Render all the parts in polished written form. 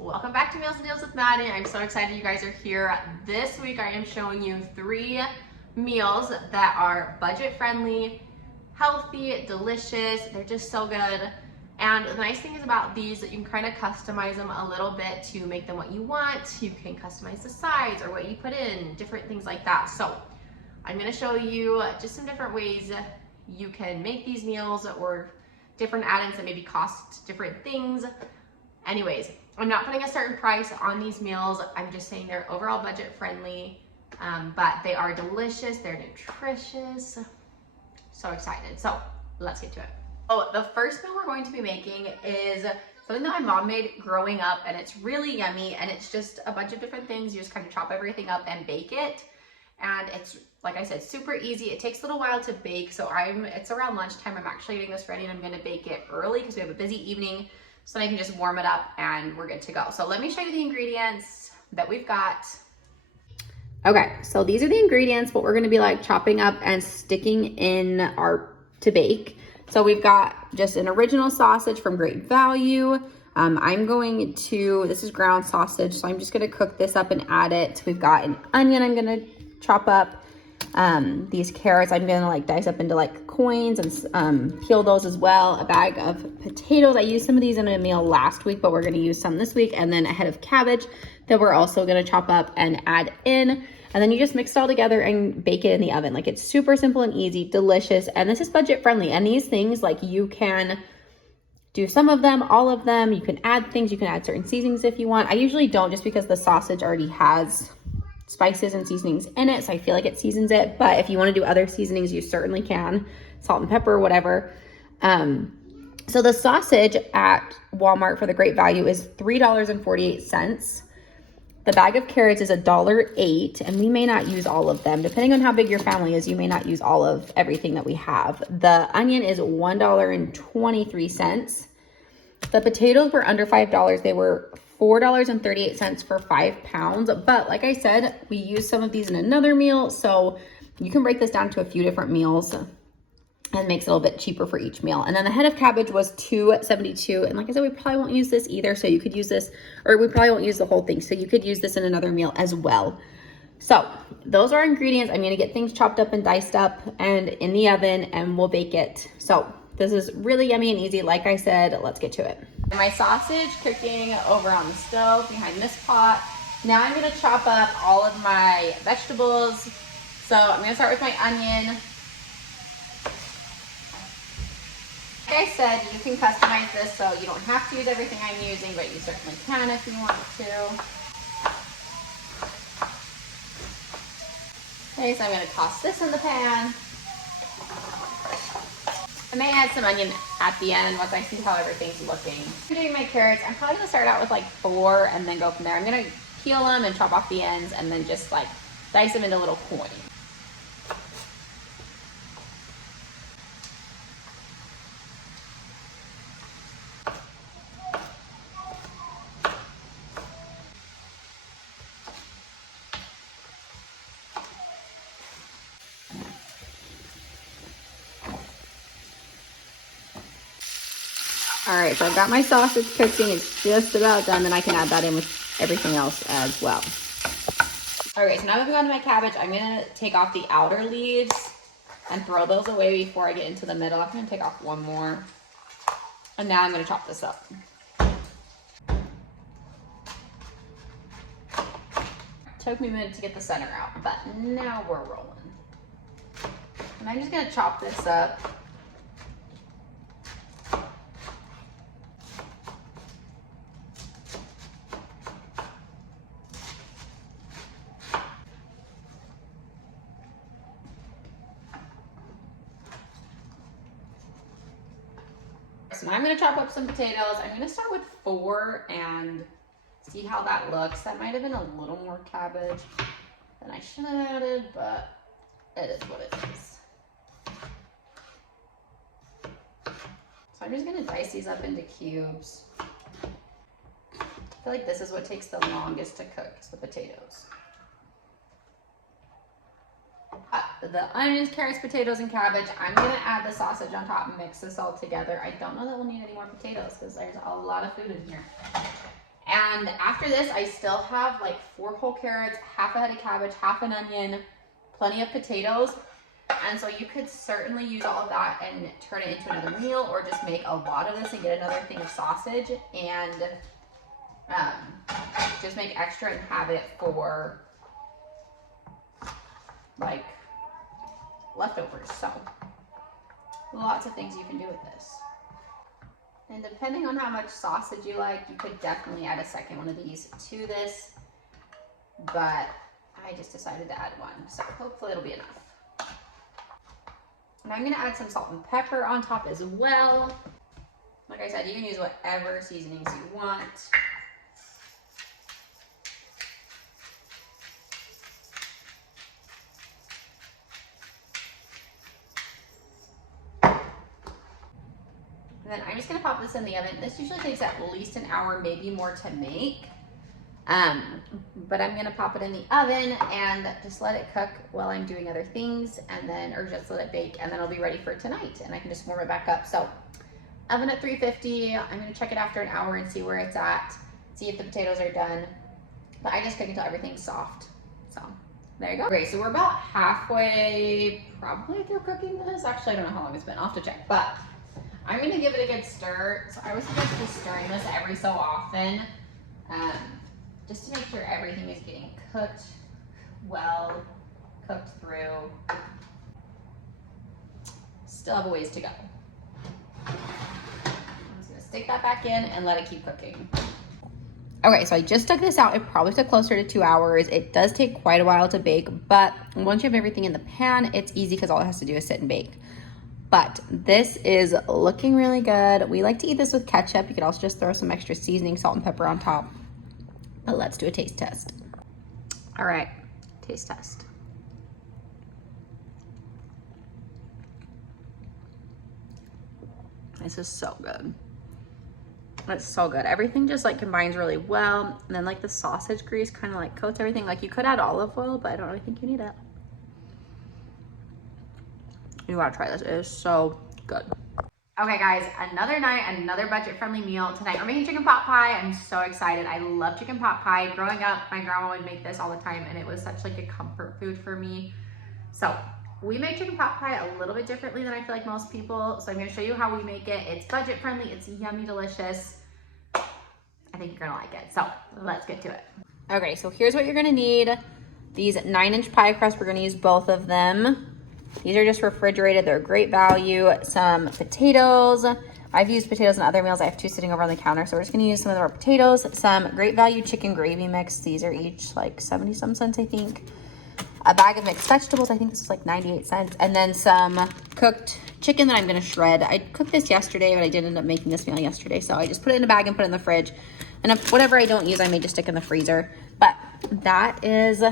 Welcome back to Meals and Deals with Maddie. I'm so excited you guys are here. This week I am showing you 3 meals that are budget friendly, healthy, delicious. They're just so good. And the nice thing is about these that you can kind of customize them a little bit to make them what you want. You can customize the sides or what you put in, different things like that. So I'm gonna show you just some different ways you can make these meals or different add-ins that maybe cost different things. Anyways, I'm not putting a certain price on these meals. I'm just saying they're overall budget friendly, but they are delicious, they're nutritious. So excited. So let's get to it. Oh, the first meal we're going to be making is something that my mom made growing up, and it's really yummy, and it's just a bunch of different things. You just kind of chop everything up and bake it. And it's, like I said, super easy. It takes a little while to bake, so it's around lunchtime. I'm actually getting this ready, and I'm gonna bake it early because we have a busy evening, so then I can just warm it up and we're good to go. So let me show you the ingredients that we've got. Okay, so these are the ingredients, what we're gonna be like chopping up and sticking in to bake. So we've got just an original sausage from Great Value. This is ground sausage, so I'm just gonna cook this up and add it. We've got an onion I'm gonna chop up. These carrots I'm gonna like dice up into like coins and peel those as well. A bag of potatoes. I used some of these in a meal last week, but we're gonna use some this week. And then a head of cabbage that we're also gonna chop up and add in. And then you just mix it all together and bake it in the oven. Like, it's super simple and easy, delicious. And this is budget friendly. And these things, like, you can do some of them, all of them. You can add things, you can add certain seasonings if you want. I usually don't, just because the sausage already has spices and seasonings in it, so I feel like it seasons it. But if you want to do other seasonings, you certainly can. Salt and pepper, whatever. So the sausage at Walmart for the Great Value is $3.48. The bag of carrots is $1.08, and we may not use all of them. Depending on how big your family is, you may not use all of everything that we have. The onion is $1.23. The potatoes were under $5. They were $4.38 for 5 pounds. But like I said, we use some of these in another meal, so you can break this down to a few different meals and makes it a little bit cheaper for each meal. And then the head of cabbage was $2.72. And like I said, we probably won't use this either. So you could use this, or we probably won't use the whole thing. So you could use this in another meal as well. So those are ingredients. I'm gonna get things chopped up and diced up and in the oven, and we'll bake it. So this is really yummy and easy. Like I said, let's get to it. My sausage cooking over on the stove behind this pot. Now I'm gonna chop up all of my vegetables. So I'm gonna start with my onion. Like I said, you can customize this, so you don't have to use everything I'm using, but you certainly can if you want to. Okay, so I'm going to toss this in the pan. I may add some onion at the end once I see how everything's looking. I'm doing my carrots. I'm probably going to start out with like 4 and then go from there. I'm going to peel them and chop off the ends and then just like dice them into little coins. All right, so I've got my sausage cooking. It's just about done. Then I can add that in with everything else as well. All right, so now moving on to my cabbage, I'm gonna take off the outer leaves and throw those away before I get into the middle. I'm gonna take off one more. And now I'm gonna chop this up. Took me a minute to get the center out, but now we're rolling. And I'm just gonna chop this up. So now I'm gonna chop up some potatoes. I'm gonna start with 4 and see how that looks. That might have been a little more cabbage than I should have added, but it is what it is. So I'm just gonna dice these up into cubes. I feel like this is what takes the longest to cook, is the potatoes. The onions, carrots, potatoes, and cabbage. I'm gonna add the sausage on top and mix this all together. I don't know that we'll need any more potatoes because there's a lot of food in here. And after this, I still have like 4 whole carrots, half a head of cabbage, half an onion, plenty of potatoes. And so you could certainly use all of that and turn it into another meal, or just make a lot of this and get another thing of sausage and just make extra and have it for like leftovers. So lots of things you can do with this. And depending on how much sausage you like, you could definitely add a second one of these to this, but I just decided to add one, so hopefully it'll be enough. And I'm gonna add some salt and pepper on top as well. Like I said, you can use whatever seasonings you want. And then I'm just gonna pop this in the oven. This usually takes at least an hour, maybe more to make. But I'm gonna pop it in the oven and just let it cook while I'm doing other things, and then, or just let it bake, and then I'll be ready for tonight and I can just warm it back up. So oven at 350, I'm gonna check it after an hour and see where it's at, see if the potatoes are done. But I just cook until everything's soft. So there you go. Okay, so we're about halfway, probably through cooking this. Actually, I don't know how long it's been, I'll have to check, but I'm gonna give it a good stir. So I was supposed to be stirring this every so often, just to make sure everything is getting cooked well, cooked through. Still have a ways to go. I'm just gonna stick that back in and let it keep cooking. Okay, so I just took this out. It probably took closer to 2 hours. It does take quite a while to bake, but once you have everything in the pan, it's easy because all it has to do is sit and bake. But this is looking really good. We like to eat this with ketchup. You could also just throw some extra seasoning, salt and pepper on top. But let's do a taste test. All right, taste test. This is so good. It's so good. Everything just like combines really well. And then like the sausage grease kind of like coats everything. Like you could add olive oil, but I don't really think you need it. You gotta try this, it is so good. Okay guys, another night, another budget-friendly meal. Tonight we're making chicken pot pie. I'm so excited. I love chicken pot pie. Growing up, my grandma would make this all the time and it was such like a comfort food for me. So we make chicken pot pie a little bit differently than I feel like most people. So I'm gonna show you how we make it. It's budget-friendly, it's yummy, delicious. I think you're gonna like it. So let's get to it. Okay, so here's what you're gonna need. These 9-inch pie crusts, we're gonna use both of them. These are just refrigerated, they're great value. Some potatoes. I've used potatoes in other meals. I have 2 sitting over on the counter, so we're just gonna use some of our potatoes. Some great value chicken gravy mix. These are each like 70-some cents, I think. A bag of mixed vegetables, I think this was like 98 cents. And then some cooked chicken that I'm gonna shred. I cooked this yesterday, but I did end up making this meal yesterday, so I just put it in a bag and put it in the fridge. And if whatever I don't use, I may just stick in the freezer. But that is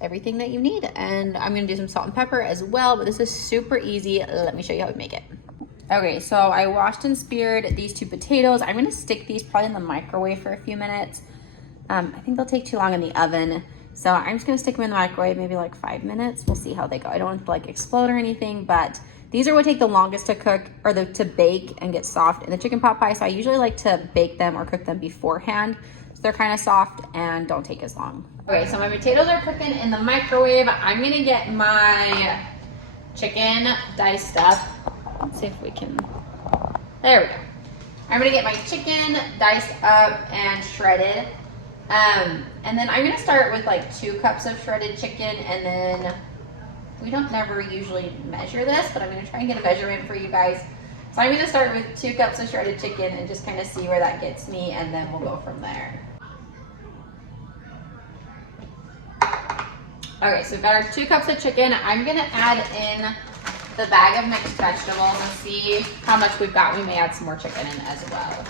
everything that you need. And I'm gonna do some salt and pepper as well, but this is super easy. Let me show you how we make it. Okay, so I washed and speared these 2 potatoes. I'm gonna stick these probably in the microwave for a few minutes. I think they'll take too long in the oven. So I'm just gonna stick them in the microwave, maybe like 5 minutes. We'll see how they go. I don't want them to like explode or anything, but these are what take the longest to cook, or to bake and get soft in the chicken pot pie. So I usually like to bake them or cook them beforehand, so they're kind of soft and don't take as long. Okay, so my potatoes are cooking in the microwave. I'm gonna get my chicken diced up. Let's see if we can, there we go. I'm gonna get my chicken diced up and shredded. And then I'm gonna start with like 2 cups of shredded chicken, and then we don't never usually measure this, but I'm gonna try and get a measurement for you guys. So I'm gonna start with 2 cups of shredded chicken and just kind of see where that gets me, and then we'll go from there. Okay, so we've got our 2 cups of chicken. I'm gonna add in the bag of mixed vegetables and see how much we've got. We may add some more chicken in as well.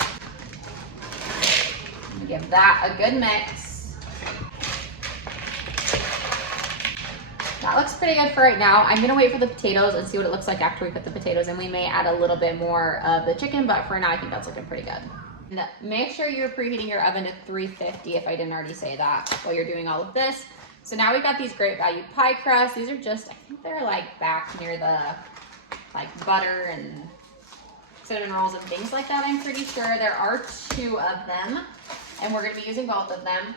Give that a good mix. That looks pretty good for right now. I'm gonna wait for the potatoes and see what it looks like after we put the potatoes in. We may add a little bit more of the chicken, but for now I think that's looking pretty good. And make sure you're preheating your oven to 350 if I didn't already say that while you're doing all of this. So now we've got these great value pie crusts. These are just, I think they're like back near the like butter and cinnamon rolls and things like that, I'm pretty sure. There are 2 of them, and we're gonna be using both of them.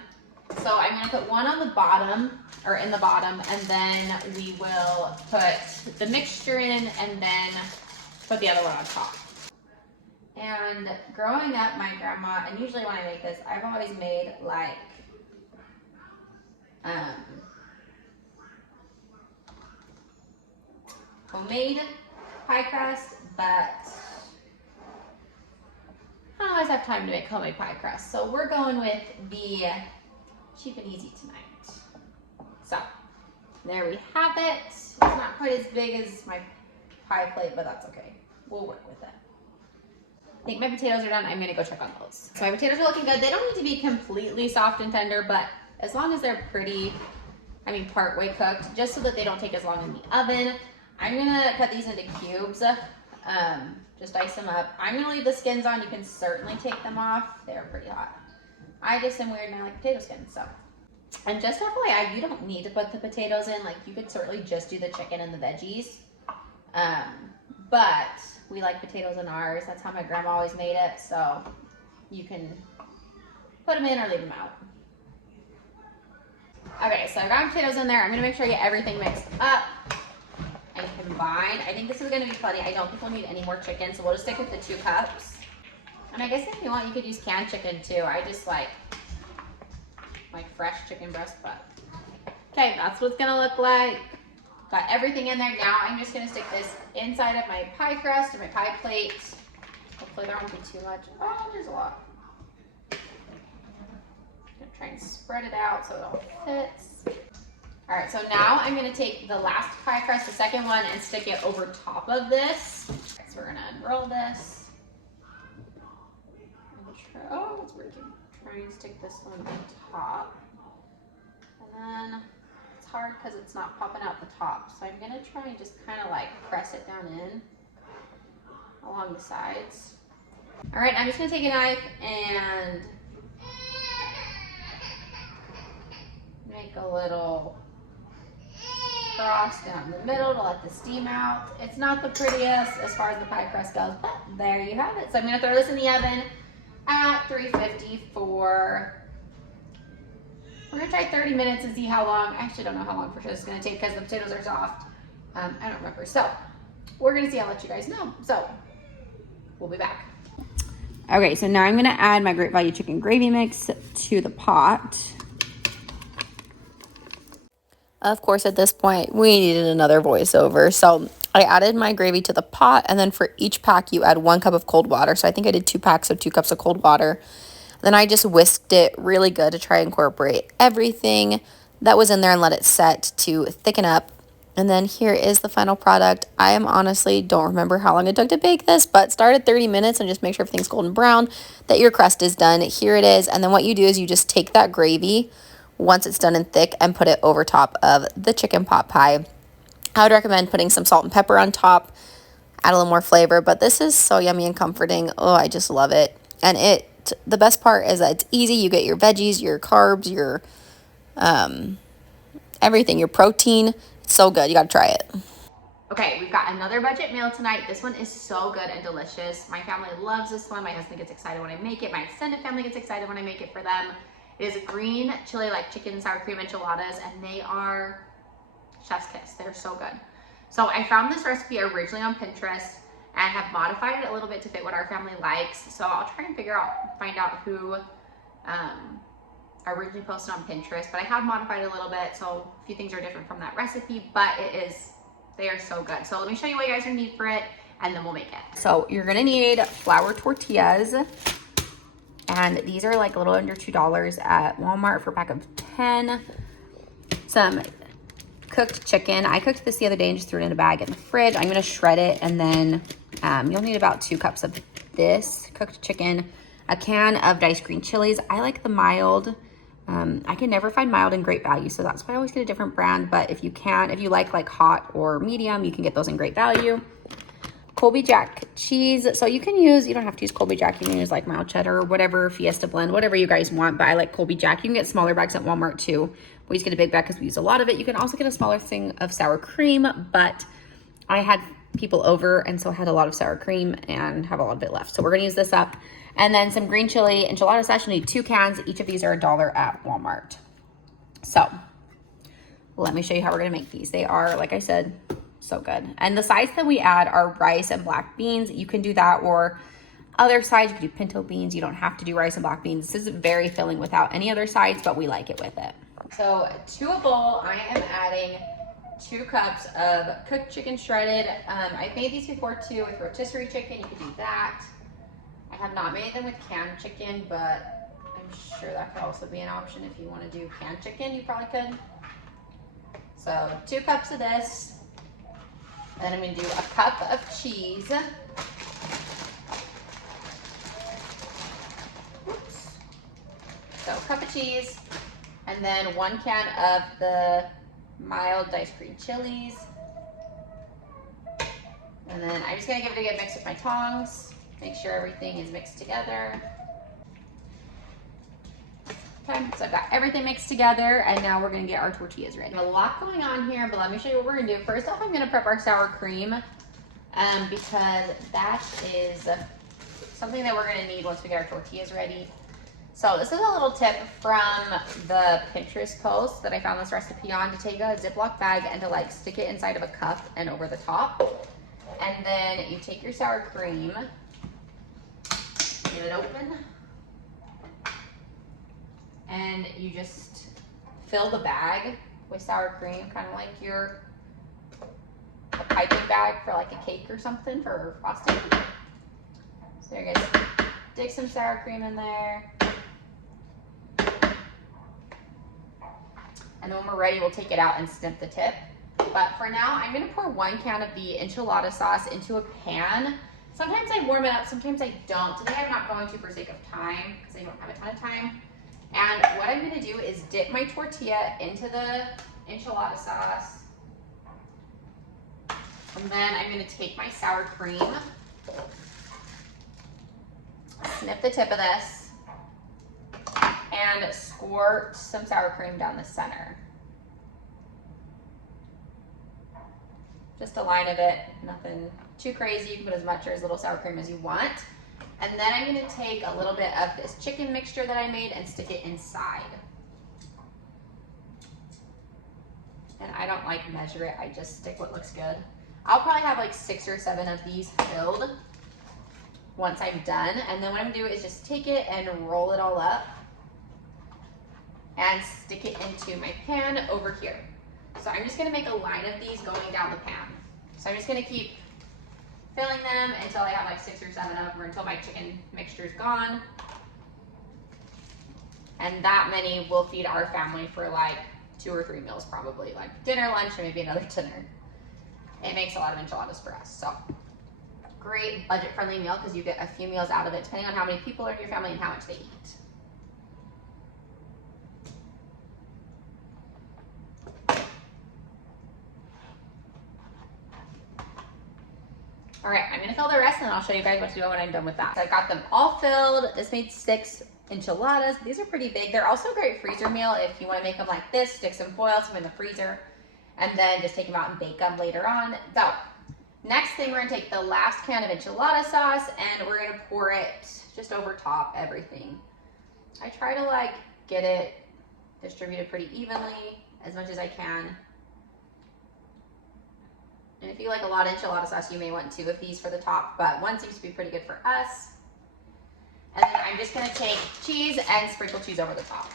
So I'm gonna put one on the bottom, or in the bottom, and then we will put the mixture in and then put the other one on top. And growing up, my grandma, and usually when I make this, I've always made like, homemade pie crust, but I don't always have time to make homemade pie crust. So we're going with the cheap and easy tonight. So there we have it. It's not quite as big as my pie plate, but that's okay. We'll work with it. I think my potatoes are done. I'm gonna go check on those. So my potatoes are looking good. They don't need to be completely soft and tender, but as long as they're pretty, part way cooked, just so that they don't take as long in the oven. I'm gonna cut these into cubes, just dice them up. I'm gonna leave the skins on. You can certainly take them off. They're pretty hot. I just am weird and I like potato skins, so. And just FYI, you don't need to put the potatoes in. Like, you could certainly just do the chicken and the veggies. But we like potatoes in ours. That's how my grandma always made it, so you can put them in or leave them out. Okay, so I got potatoes in there. I'm gonna make sure I get everything mixed up and combined. I think this is gonna be plenty. I don't think we'll need any more chicken, so we'll just stick with the 2 cups. And I guess if you want, you could use canned chicken too. I just like fresh chicken breast butt. Okay, that's what it's gonna look like. Got everything in there. Now I'm just gonna stick this inside of my pie crust or my pie plate. Hopefully there won't be too much. Oh, there's a lot. Gonna try and spread it out so it all fits. All right, so now I'm gonna take the last pie crust, the second one, and stick it over top of this. Okay, so we're gonna unroll this. Oh, it's breaking. Try and stick this one on top. And then it's hard because it's not popping out the top. So I'm gonna try and just kind of like press it down in along the sides. All right, I'm just gonna take a knife and make a little cross down the middle to let the steam out. It's not the prettiest as far as the pie crust goes, but there you have it. So I'm gonna throw this in the oven at 350 for, we're gonna try 30 minutes and see how long. I actually don't know how long for sure this is gonna take because the potatoes are soft. I don't remember. So we're gonna see, I'll let you guys know. So we'll be back. Okay, so now I'm gonna add my Great Value chicken gravy mix to the pot. Of course, at this point, we needed another voiceover. So I added my gravy to the pot, and then for each pack, you add 1 cup of cold water. So I think I did 2 packs, so 2 cups of cold water. Then I just whisked it really good to try and incorporate everything that was in there and let it set to thicken up. And then here is the final product. I am honestly don't remember how long it took to bake this, but start at 30 minutes and just make sure everything's golden brown, that your crust is done. Here it is. And then what you do is you just take that gravy once it's done and thick and put it over top of the chicken pot pie. I would recommend putting some salt and pepper on top, add a little more flavor, but this is so yummy and comforting. Oh, I just love it. And the best part is that it's easy. You get your veggies, your carbs, your everything, your protein. It's so good. You got to try it. Okay, we've got another budget meal tonight. This one is so good and delicious. My family loves this one. My husband gets excited when I make it. My extended family gets excited when I make it for them. It is a green chili like chicken sour cream enchiladas, and they are chef's kiss. They're so good. So I found this recipe originally on Pinterest and have modified it a little bit to fit what our family likes. So I'll try and find out who originally posted on Pinterest, but I have modified it a little bit. So a few things are different from that recipe, but they are so good. So let me show you what you guys are gonna need for it, and then we'll make it. So you're gonna need flour tortillas. And these are like a little under $2 at Walmart for a pack of 10. Some cooked chicken. I cooked this the other day and just threw it in a bag in the fridge. I'm going to shred it, and then you'll need about 2 cups of this cooked chicken, a can of diced green chilies. I like the mild. I can never find mild in Great Value, so that's why I always get a different brand. But if you like hot or medium, you can get those in Great Value. Colby Jack cheese. So you don't have to use Colby Jack. You can use like mild cheddar or whatever, Fiesta blend, whatever you guys want. But I like Colby Jack. You can get smaller bags at Walmart too. We just get a big bag because we use a lot of it. You can also get a smaller thing of sour cream, but I had people over, and so I had a lot of sour cream and have a lot of it left. So we're gonna use this up. And then some green chili enchilada sauce. You need 2 cans. Each of these are $1 at Walmart. So let me show you how we're gonna make these. They are, like I said, so good. And the sides that we add are rice and black beans. You can do that, or other sides, you can do pinto beans. You don't have to do rice and black beans. This is very filling without any other sides, but we like it with it. So to a bowl, I am adding 2 cups of cooked chicken shredded. I've made these before too with rotisserie chicken. You can do that. I have not made them with canned chicken, but I'm sure that could also be an option. If you want to do canned chicken, you probably could. So 2 cups of this. Then I'm going to do a cup of cheese. Oops. So a cup of cheese. And then 1 can of the mild diced green chilies. And then I'm just going to give it a good mix with my tongs. Make sure everything is mixed together. Okay, so I've got everything mixed together, and now we're gonna get our tortillas ready. A lot going on here, but let me show you what we're gonna do. First off, I'm gonna prep our sour cream because that is something that we're gonna need once we get our tortillas ready. So this is a little tip from the Pinterest post that I found this recipe on, to take a Ziploc bag and to like stick it inside of a cup and over the top. And then you take your sour cream, get it open, and you just fill the bag with sour cream, kind of like a piping bag for like a cake or something for frosting. So there you guys, dig some sour cream in there. And then when we're ready, we'll take it out and snip the tip. But for now, I'm gonna pour 1 can of the enchilada sauce into a pan. Sometimes I warm it up, sometimes I don't. Today I'm not going to for sake of time, because I don't have a ton of time. And what I'm gonna do is dip my tortilla into the enchilada sauce. And then I'm gonna take my sour cream, snip the tip of this, and squirt some sour cream down the center. Just a line of it, nothing too crazy. You can put as much or as little sour cream as you want. And then I'm gonna take a little bit of this chicken mixture that I made and stick it inside. And I don't like measure it, I just stick what looks good. I'll probably have like 6 or 7 of these filled once I'm done. And then what I'm gonna do is just take it and roll it all up and stick it into my pan over here. So I'm just gonna make a line of these going down the pan. So I'm just gonna keep filling them until I have like 6 or 7 of them, or until my chicken mixture is gone. And that many will feed our family for like 2 or 3 meals probably, like dinner, lunch, or maybe another dinner. It makes a lot of enchiladas for us. So great budget friendly meal because you get a few meals out of it depending on how many people are in your family and how much they eat. All right, I'm gonna fill the rest and then I'll show you guys what to do when I'm done with that. So I got them all filled. This made 6 enchiladas. These are pretty big. They're also a great freezer meal if you wanna make them like this, stick some foil, some in the freezer, and then just take them out and bake them later on. So next thing, we're gonna take the last can of enchilada sauce and we're gonna pour it just over top everything. I try to like get it distributed pretty evenly as much as I can. And if you like a lot of enchilada sauce, you may want 2 of these for the top, but 1 seems to be pretty good for us. And then I'm just gonna take cheese and sprinkle cheese over the top.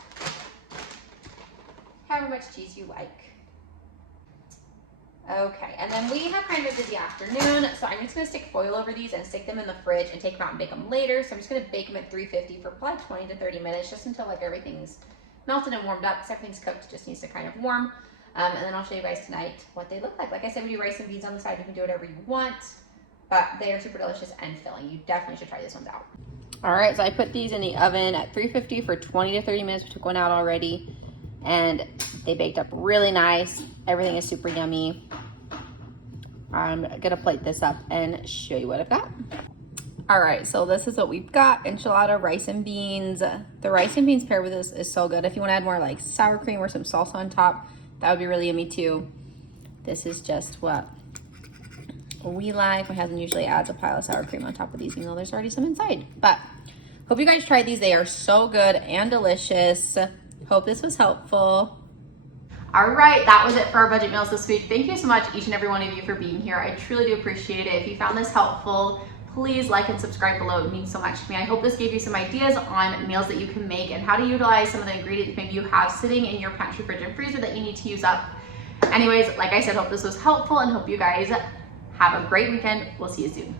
However much cheese you like. Okay, and then we have kind of a busy afternoon, so I'm just gonna stick foil over these and stick them in the fridge and take them out and bake them later. So I'm just gonna bake them at 350 for probably 20 to 30 minutes, just until like everything's melted and warmed up, because everything's cooked, just needs to kind of warm. And then I'll show you guys tonight what they look like. Like I said, we do rice and beans on the side. You can do whatever you want, but they are super delicious and filling. You definitely should try these ones out. All right, so I put these in the oven at 350 for 20 to 30 minutes. We took one out already, and they baked up really nice. Everything is super yummy. I'm gonna plate this up and show you what I've got. All right, so this is what we've got. Enchilada, rice and beans. The rice and beans paired with this is so good. If you wanna add more like sour cream or some salsa on top, that would be really yummy too. This is just what we like. My husband usually adds a pile of sour cream on top of these, even though there's already some inside. But hope you guys tried these. They are so good and delicious. Hope this was helpful. All right, that was it for our budget meals this week. Thank you so much, each and every one of you, for being here. I truly do appreciate it. If you found this helpful, please like and subscribe below. It means so much to me. I hope this gave you some ideas on meals that you can make and how to utilize some of the ingredients maybe you have sitting in your pantry, fridge, and freezer that you need to use up. Anyways, like I said, hope this was helpful and hope you guys have a great weekend. We'll see you soon.